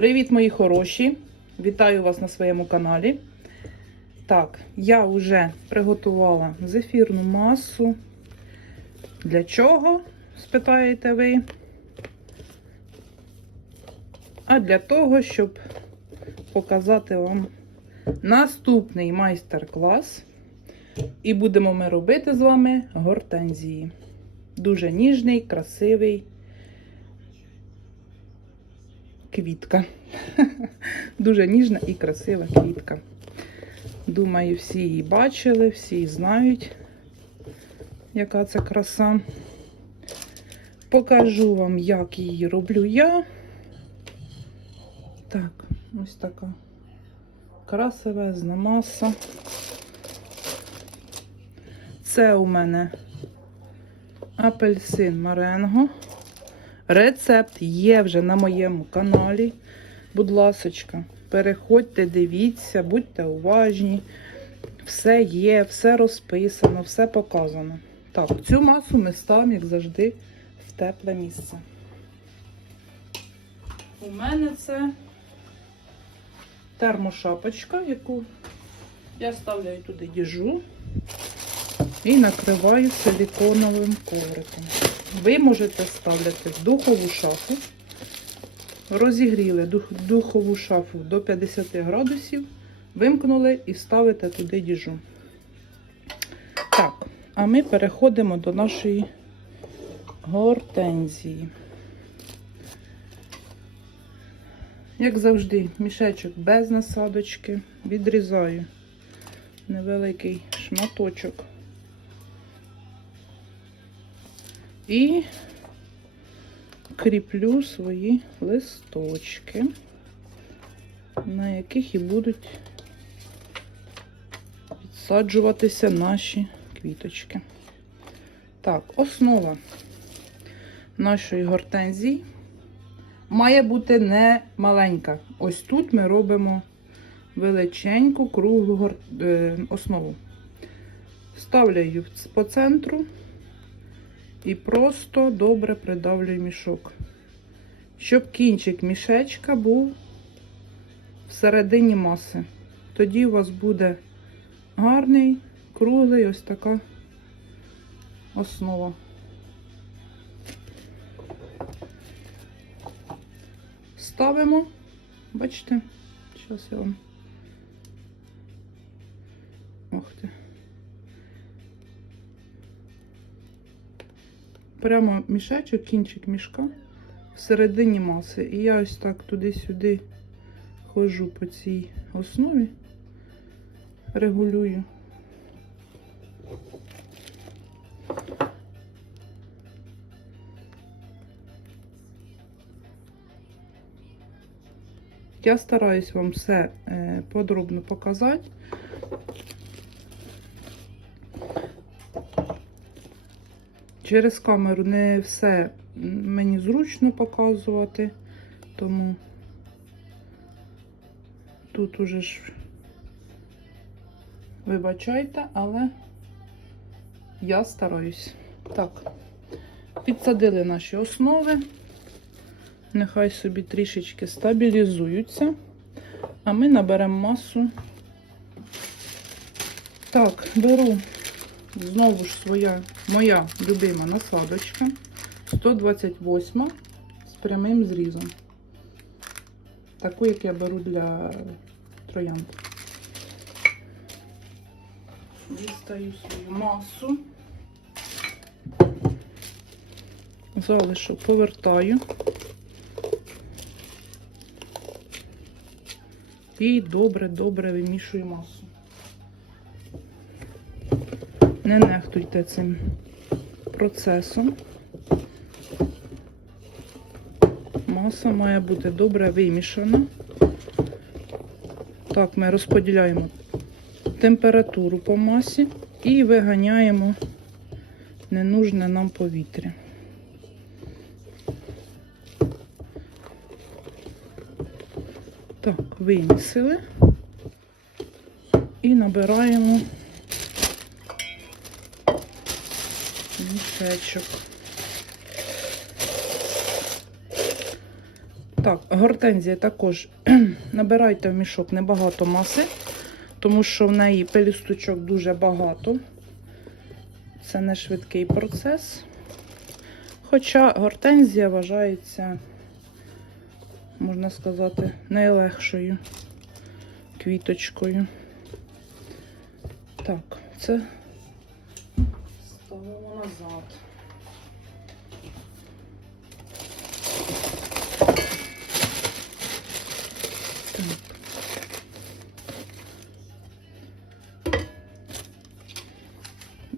Привіт, мої хороші! Вітаю вас на своєму каналі. Так, я вже приготувала зефірну масу. Для чого? спитаєте ви? А для того, щоб показати вам наступний майстер-клас. І будемо ми робити з вами гортензії. Дуже ніжний, красивий квітка. Дуже ніжна і красива квітка. Думаю, всі її бачили, всі знають, яка це краса. Покажу вам, як її роблю я. Так, ось така красивезна маса. Це у мене апельсин Маренго. Рецепт є вже на моєму каналі. Будь ласочка, переходьте, дивіться, будьте уважні. Все є, все розписано, все показано. Так, цю масу ми ставимо, як завжди, в тепле місце. У мене це термошапочка, яку я ставляю туди діжу і накриваю силіконовим ковриком. Ви можете ставляти в духову шафу. Розігріли духову шафу до 50 градусів, вимкнули і ставите туди діжу. Так, а ми переходимо до нашої гортензії. Як завжди, мішечок без насадочки. Відрізаю невеликий шматочок. І кріплю свої листочки, на яких і будуть відсаджуватися наші квіточки. Так, основа нашої гортензії має бути не маленька. Ось тут ми робимо величеньку круглу е, основу. Ставляю по центру і просто добре придавлюю мішок. Щоб кінчик мішечка був всередині маси. Тоді у вас буде гарний, круглий ось така основа. Ставимо, бачите, зараз я вам. Ох ти. Прямо мішечок, кінчик мішка всередині маси. І я ось так туди-сюди ходжу по цій основі, регулюю. Я стараюсь вам все е, подробно показати. Через камеру не все мені зручно показувати, тому тут уже ж вибачайте, але я стараюсь. Так, підсадили наші основи, нехай собі трішечки стабілізуються, а ми наберемо масу. Так, беру Знову ж своя моя любима насадочка 128 з прямим зрізом. Таку, як я беру для троянд. Дістаю свою масу, залишу, повертаю і добре-добре вимішую масу. Не нехтуйте цим процесом. Маса має бути добре вимішана. Так, ми розподіляємо температуру по масі і виганяємо ненужне нам повітря. Так, вимісили і набираємо мішечок. Так, гортензія також набирайте в мішок небагато маси, тому що в неї пелюсточок дуже багато. Це не швидкий процес. Хоча гортензія вважається, можна сказати, найлегшою квіточкою. Так, це ставимо назад.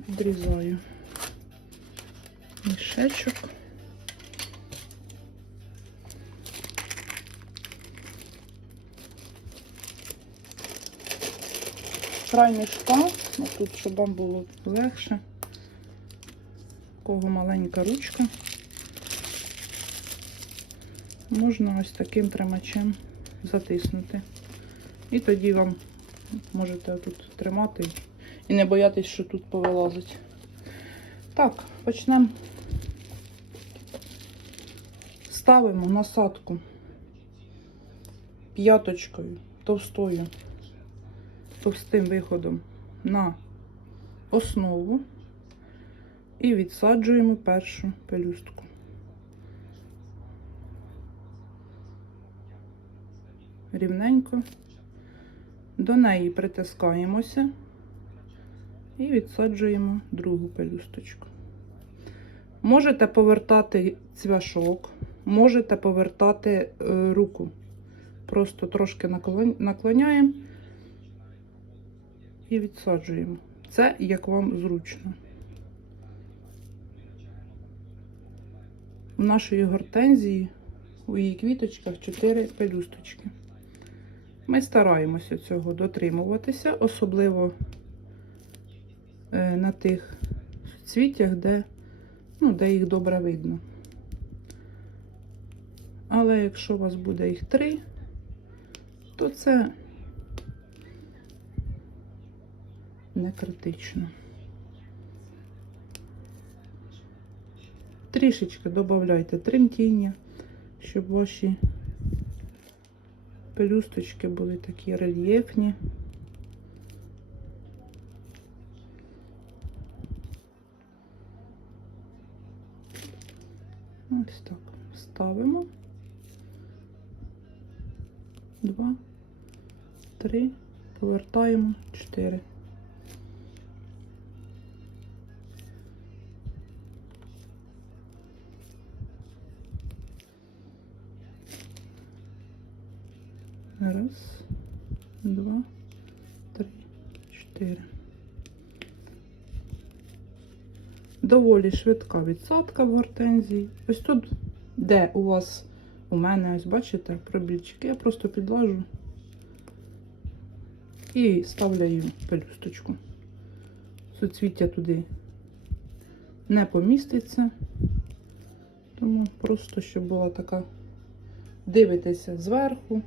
Відрізаю мішечок. Край мішка, тут, щоб вам було легше. У кого маленька ручка. Можна ось таким тримачем затиснути. І тоді вам можете тут тримати і не боятись, що тут повилазить. Так, почнемо. Ставимо насадку п'яточкою товстою, товстим виходом на основу і відсаджуємо першу пелюстку. Рівненько. До неї притискаємося і відсаджуємо другу пелюсточку. Можете повертати цвяшок, можете повертати е, руку. Просто трошки наклоняємо і відсаджуємо. Це як вам зручно. У нашої гортензії у її квіточках 4 пелюсточки. Ми стараємося цього дотримуватися, особливо е, на тих цвітях, де, ну, де їх добре видно. Але якщо у вас буде їх три, то це не критично. Трішечки додавайте тремтіння, щоб ваші пелюсточки були такі рельєфні. Ось так. Ставимо. Два, три, повертаємо, чотири. 4. Доволі швидка відсадка в гортензії. Ось тут, де у вас, у мене, ось, бачите, пробільчики, я просто підлажу і ставляю пелюсточку. Суцвіття туди не поміститься, тому просто, щоб була така, дивитеся зверху,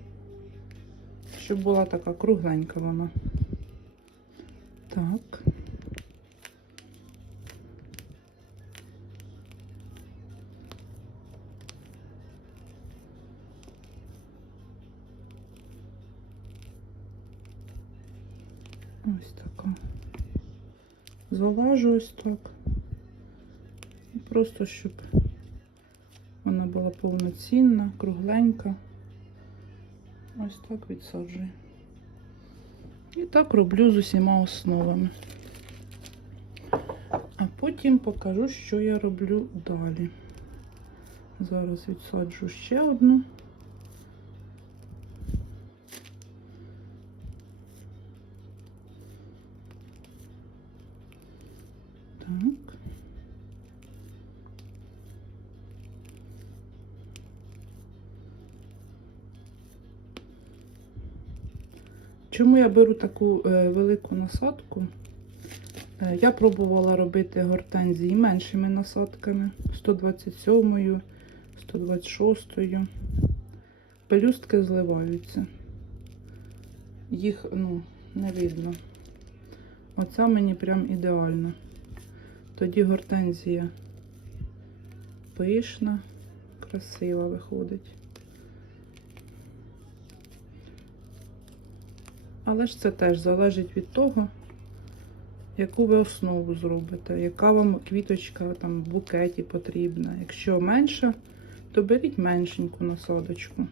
щоб була така кругленька вона. Так. Ось така. Залажу ось так. І Просто щоб вона була повноцінна, кругленька. Ось так відсаджую. І так роблю з усіма основами. А потім покажу, що я роблю далі. Зараз відсаджу ще одну. Чому я беру таку е, велику насадку? Е, я пробувала робити гортензії меншими насадками 127, 126. Пелюстки зливаються. Їх ну, не видно. Оця мені прям ідеально. Тоді гортензія пишна, красива виходить. Але ж це теж залежить від того, яку ви основу зробите, яка вам квіточка там в букеті потрібна. Якщо менша, то беріть меншеньку насадочку.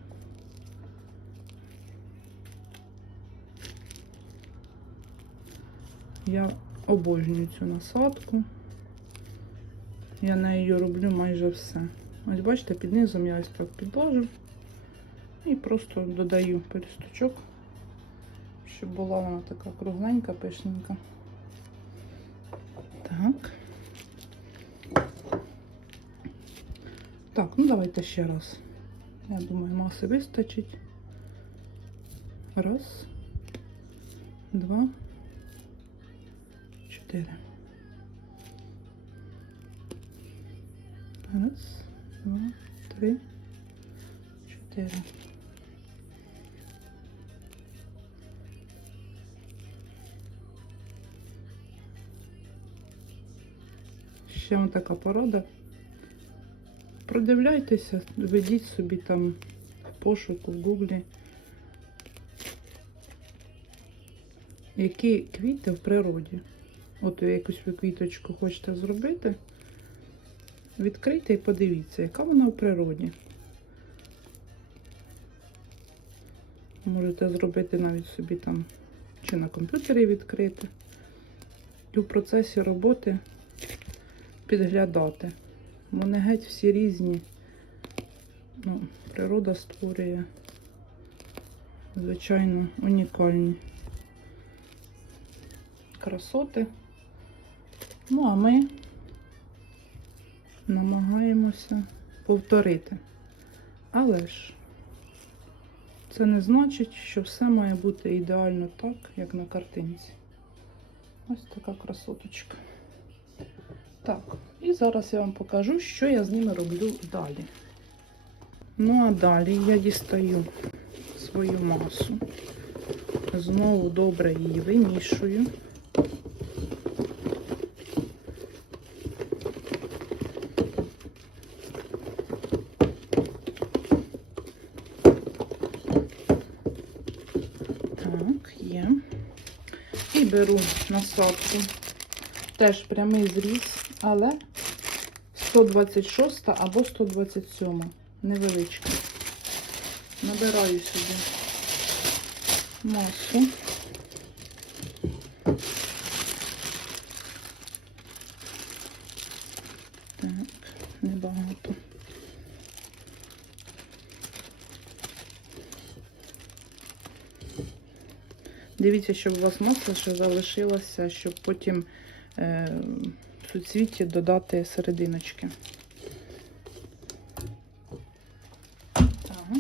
Я обожнюю цю насадку. Я нею роблю майже все. Ось бачите, під низом я ось так підложив і просто додаю пелюсточок, щоб була вона така кругленька, пишненька. Так. Так, ну давайте ще раз. Я думаю, маси вистачить. Раз, два, чотири. Раз, два, три, чотири. Ще вам така порада. Продивляйтеся, ведіть собі там в пошуку в гуглі. Які квіти в природі. От якусь ви квіточку хочете зробити. Відкрийте і подивіться, яка вона в природі. Можете зробити навіть собі там чи на комп'ютері відкрити. І в процесі роботи підглядати. Вони геть всі різні. Ну, природа створює, звичайно, унікальні красоти. Ну, а ми намагаємося повторити. Але ж це не значить, що все має бути ідеально так, як на картинці. Ось така красоточка. Так, і зараз я вам покажу, що я з ними роблю далі. Ну, а далі я дістаю свою масу. Знову добре її вимішую. Так, є. І беру насадку. Теж прямий зріз, але 126 або 127. Невеличка. Набираю сюди масу. Так, небагато. Дивіться, щоб у вас маса ще залишилася, щоб потім е, суцвіті додати серединочки. Так.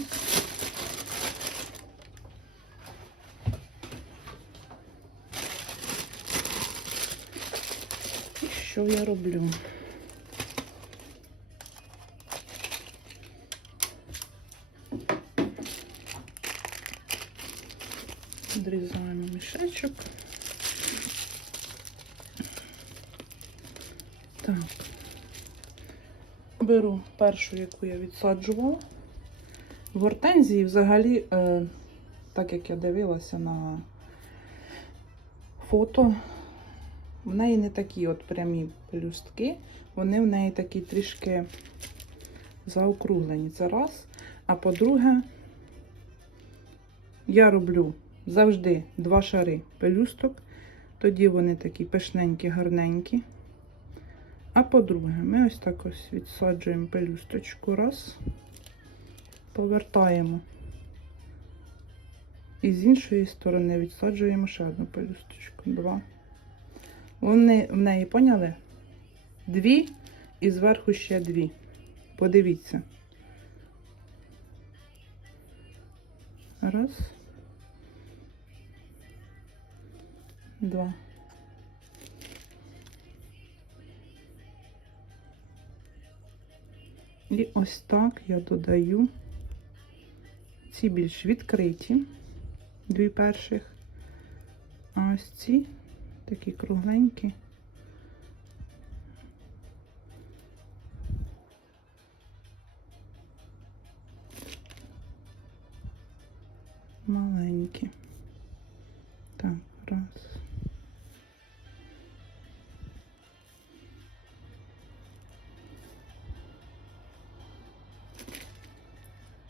І що я роблю? Відрізаємо мішечок. Так. Беру першу, яку я відсаджувала. Гортензії взагалі, е, так як я дивилася на фото, в неї не такі от прямі пелюстки, вони в неї такі трішки заокруглені. Це раз. А по-друге, я роблю завжди два шари пелюсток, тоді вони такі пишненькі, гарненькі. А по-друге, ми ось так ось відсаджуємо пелюсточку раз, повертаємо. І з іншої сторони відсаджуємо ще одну пелюсточку. Два. Вони в неї поняли? Дві і зверху ще дві. Подивіться. Раз. Два. І ось так я додаю ці більш відкриті, дві перших, а ось ці такі кругленькі. Маленькі.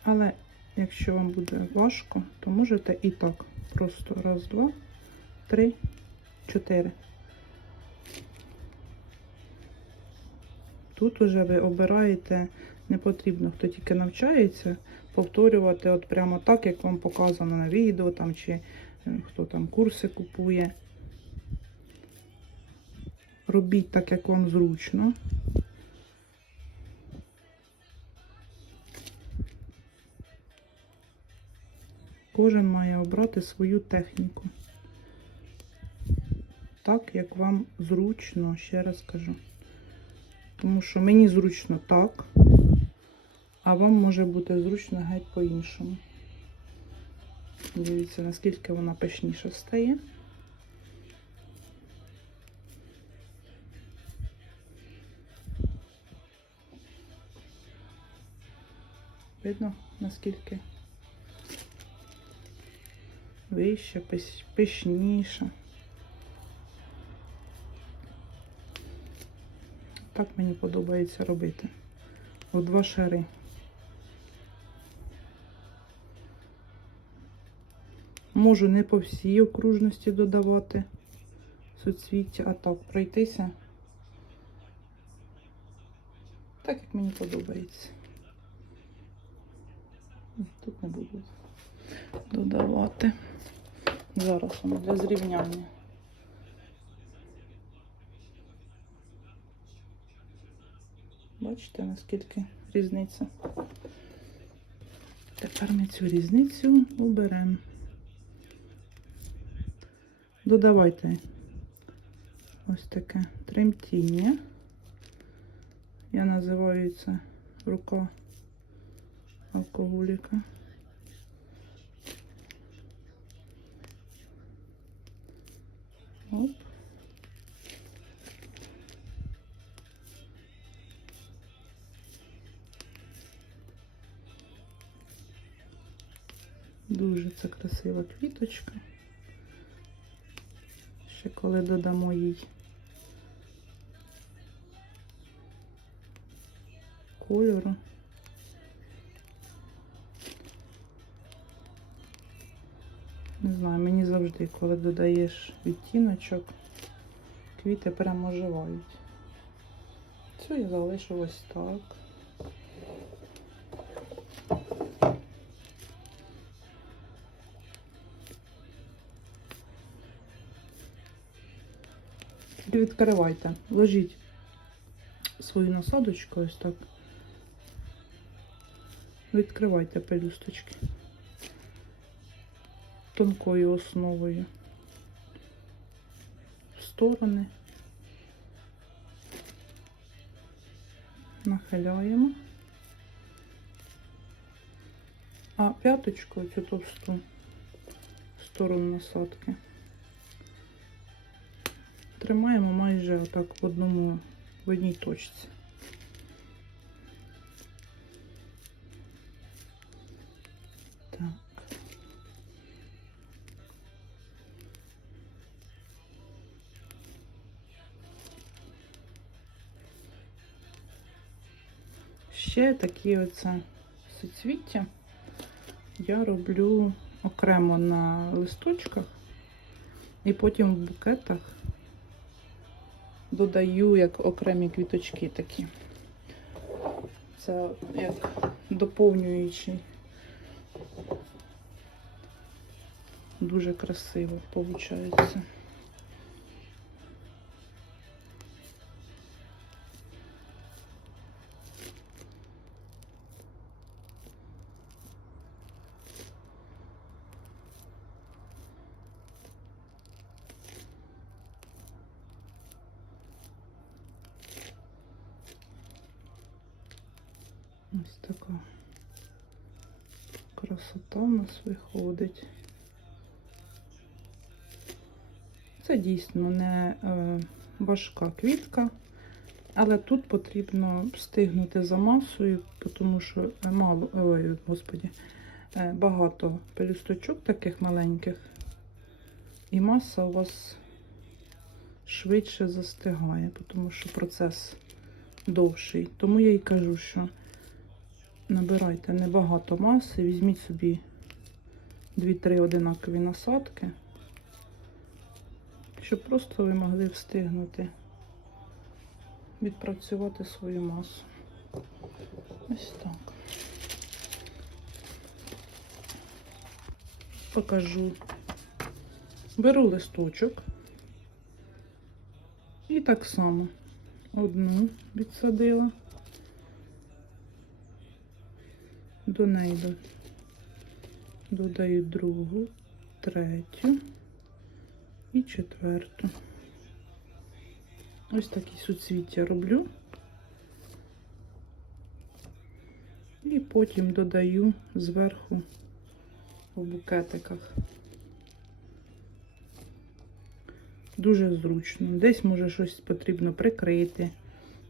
Але якщо вам буде важко, то можете і так. Просто раз, два, три, чотири. Тут уже ви обираєте, не потрібно, хто тільки навчається, повторювати от прямо так, як вам показано на відео, там, чи е, хто там курси купує. Робіть так, як вам зручно. Кожен має обрати свою техніку. Так, як вам зручно, ще раз кажу. Тому що мені зручно так, а вам може бути зручно геть по-іншому. Дивіться, наскільки вона пишніше стає. Видно, наскільки вище, пиш- пишніше. Так мені подобається робити. У два шари. Можу не по всій окружності додавати суцвіття, а так пройтися. Так, як мені подобається. Тут не буду додавати. Зараз воно для зрівняння. Бачите, наскільки різниця. Тепер ми цю різницю уберемо. Додавайте ось таке тремтіння. Я називаю це рука алкоголіка. Дуже це красива квіточка. Ще коли додамо їй кольору. Не знаю, мені завжди, коли додаєш відтіночок, квіти прямо оживають. Цю я залишу ось так. Відкривайте, ложіть свою насадочку ось так. Відкривайте пелюсточки тонкою основою в сторони. Нахиляємо. А п'яточку цю товсту в сторону насадки. Тримаємо майже отак в одному, в одній точці. Так. Ще такі оце суцвіття я роблю окремо на листочках і потім в букетах додаю як окремі квіточки такі. Це як доповнюючий. Дуже красиво виходить. Красота у нас виходить. Це дійсно не е, важка квітка, але тут потрібно встигнути за масою, тому що мало, ой, господі, е, багато пелюсточок таких маленьких, і маса у вас швидше застигає, тому що процес довший. Тому я й кажу, що Набирайте небагато маси, візьміть собі 2-3 одинакові насадки, щоб просто ви могли встигнути відпрацювати свою масу. Ось так. Покажу. Беру листочок і так само одну відсадила. До неї додаю другу, третю і четверту. Ось такі суцвіття роблю. І потім додаю зверху у букетиках. Дуже зручно. Десь може щось потрібно прикрити.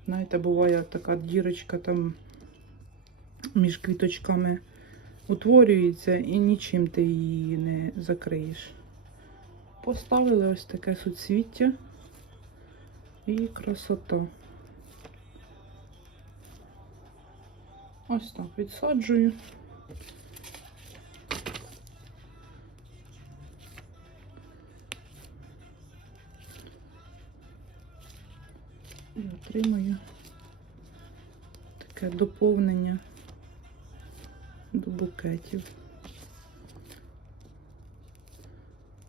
Знаєте, буває така дірочка там між квіточками утворюється і нічим ти її не закриєш. Поставили ось таке суцвіття і красота. Ось так відсаджую. І отримую таке доповнення до букетів.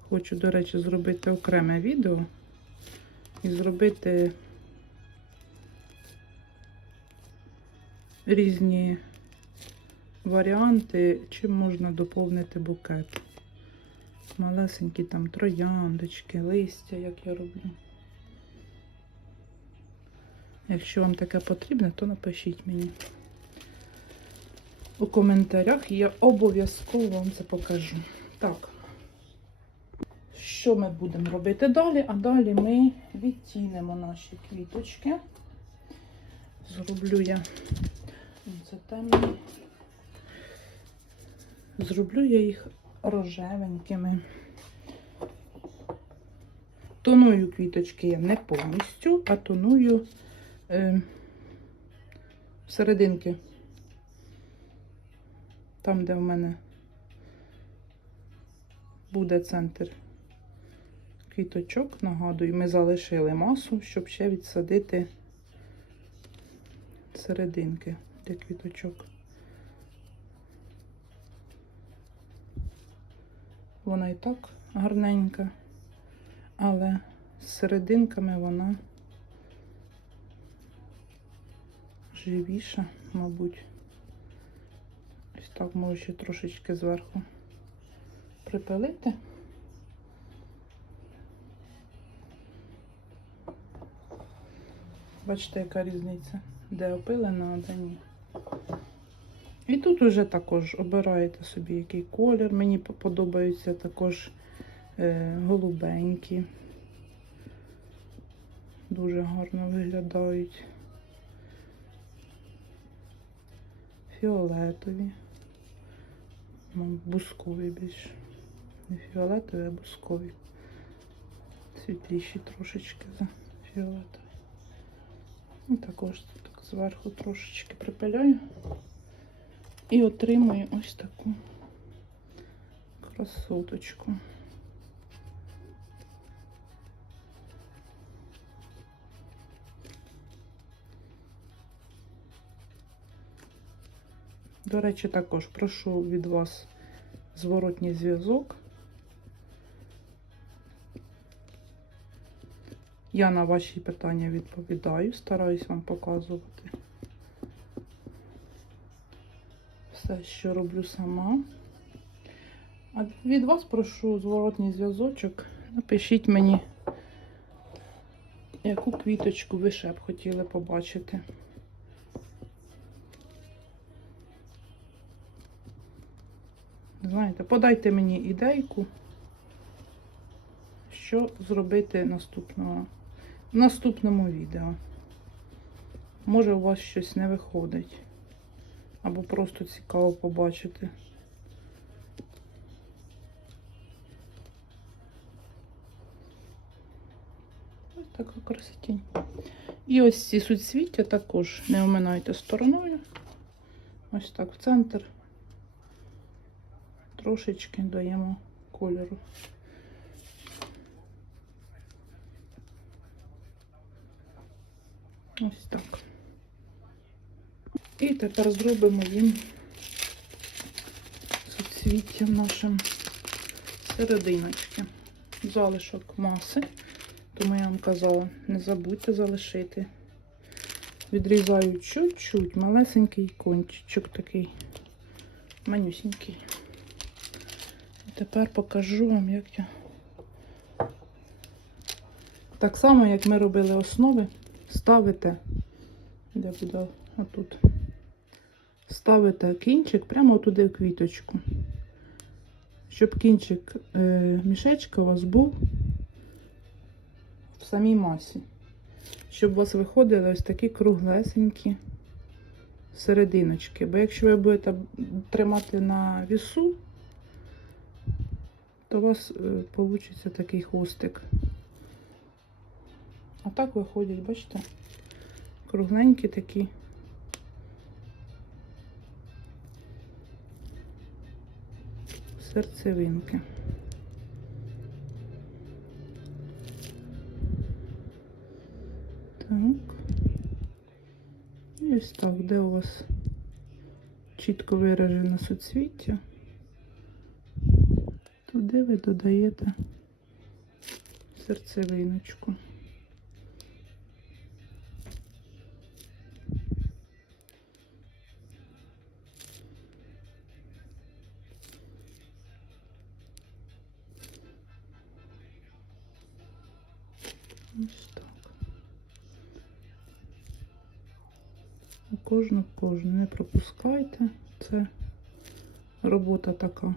Хочу, до речі, зробити окреме відео і зробити різні варіанти, чим можна доповнити букет. Малесенькі там трояндочки, листя, як я роблю. Якщо вам таке потрібно, то напишіть мені у коментарях, я обов'язково вам це покажу. Так, що ми будемо робити далі? А далі ми відтінемо наші квіточки. Зроблю я це темний. Зроблю я їх рожевенькими. Тоную квіточки я не повністю, а тоную е, серединки. Там, де в мене буде центр квіточок, нагадую, ми залишили масу, щоб ще відсадити серединки для квіточок. Вона і так гарненька, але з серединками вона живіша, мабуть. Ось так можу ще трошечки зверху припилити. Бачите, яка різниця, де опилена, а де ні. І тут уже також обираєте собі який колір. Мені подобаються також е, голубенькі. Дуже гарно виглядають. Фіолетові. Ну, бускові більш. Не фіолетові, а бускові. Світліші трошечки за фіолетові. І також так зверху трошечки припиляю. І отримую ось таку красоточку. До речі, також прошу від вас зворотній зв'язок. Я на ваші питання відповідаю, стараюсь вам показувати все, що роблю сама. А від вас прошу зворотній зв'язочок. Напишіть мені, яку квіточку ви ще б хотіли побачити. Подайте мені ідейку, що зробити наступного, в наступному відео. Може, у вас щось не виходить. Або просто цікаво побачити. Ось така красотінь. І ось ці суцвіття також не оминайте стороною. ось так в центр. Трошечки даємо кольору. Ось так. І тепер зробимо їм суцвіття нашим серединочки. Залишок маси. Тому я вам казала, не забудьте залишити. Відрізаю чуть-чуть, малесенький кончик такий, манюсенький. Тепер покажу вам, як я. Так само, як ми робили основи, ставите, де буде отут, ставите кінчик прямо туди в квіточку. Щоб кінчик е, мішечка у вас був в самій масі. Щоб у вас виходили ось такі круглесенькі серединочки. Бо якщо ви будете тримати на вісу, то у вас вийде такий хвостик. А так виходять, бачите, кругленькі такі. Серцевинки. Так. І ось так, де у вас чітко виражене суцвіття, туди ви додаєте серцевиночку. Ось так. У кожну кожну не пропускайте. Це робота така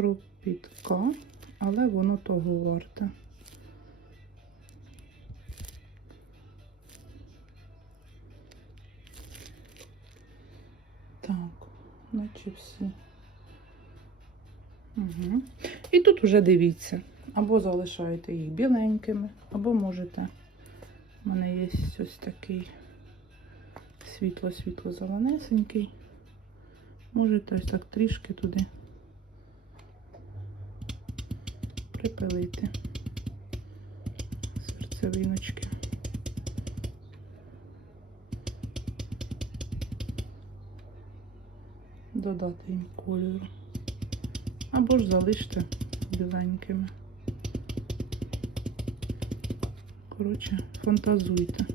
кропітка, але воно того варте. Так, наче всі. Угу. І тут вже дивіться. Або залишаєте їх біленькими, або можете. У мене є ось такий світло-світло зеленесенький. Можете ось так трішки туди припилити серцевиночки. Додати їм кольору. Або ж залиште біленькими. Коротше, фантазуйте.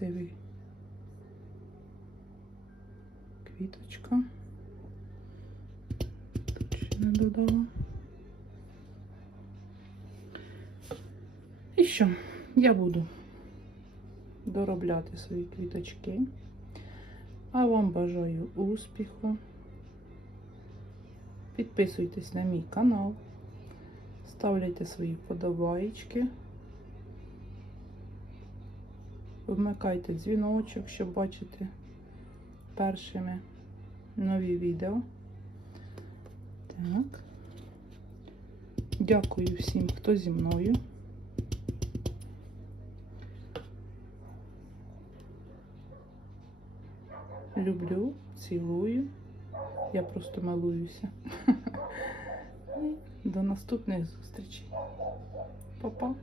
Красивий квіточка. Тут ще не додала. І що? Я буду доробляти свої квіточки. А вам бажаю успіху. Підписуйтесь на мій канал, ставляйте свої вподобаєчки. Вмикайте дзвіночок, щоб бачити першими нові відео. Так. Дякую всім, хто зі мною. Люблю, цілую. Я просто малуюся. До наступних зустрічей. Па-па.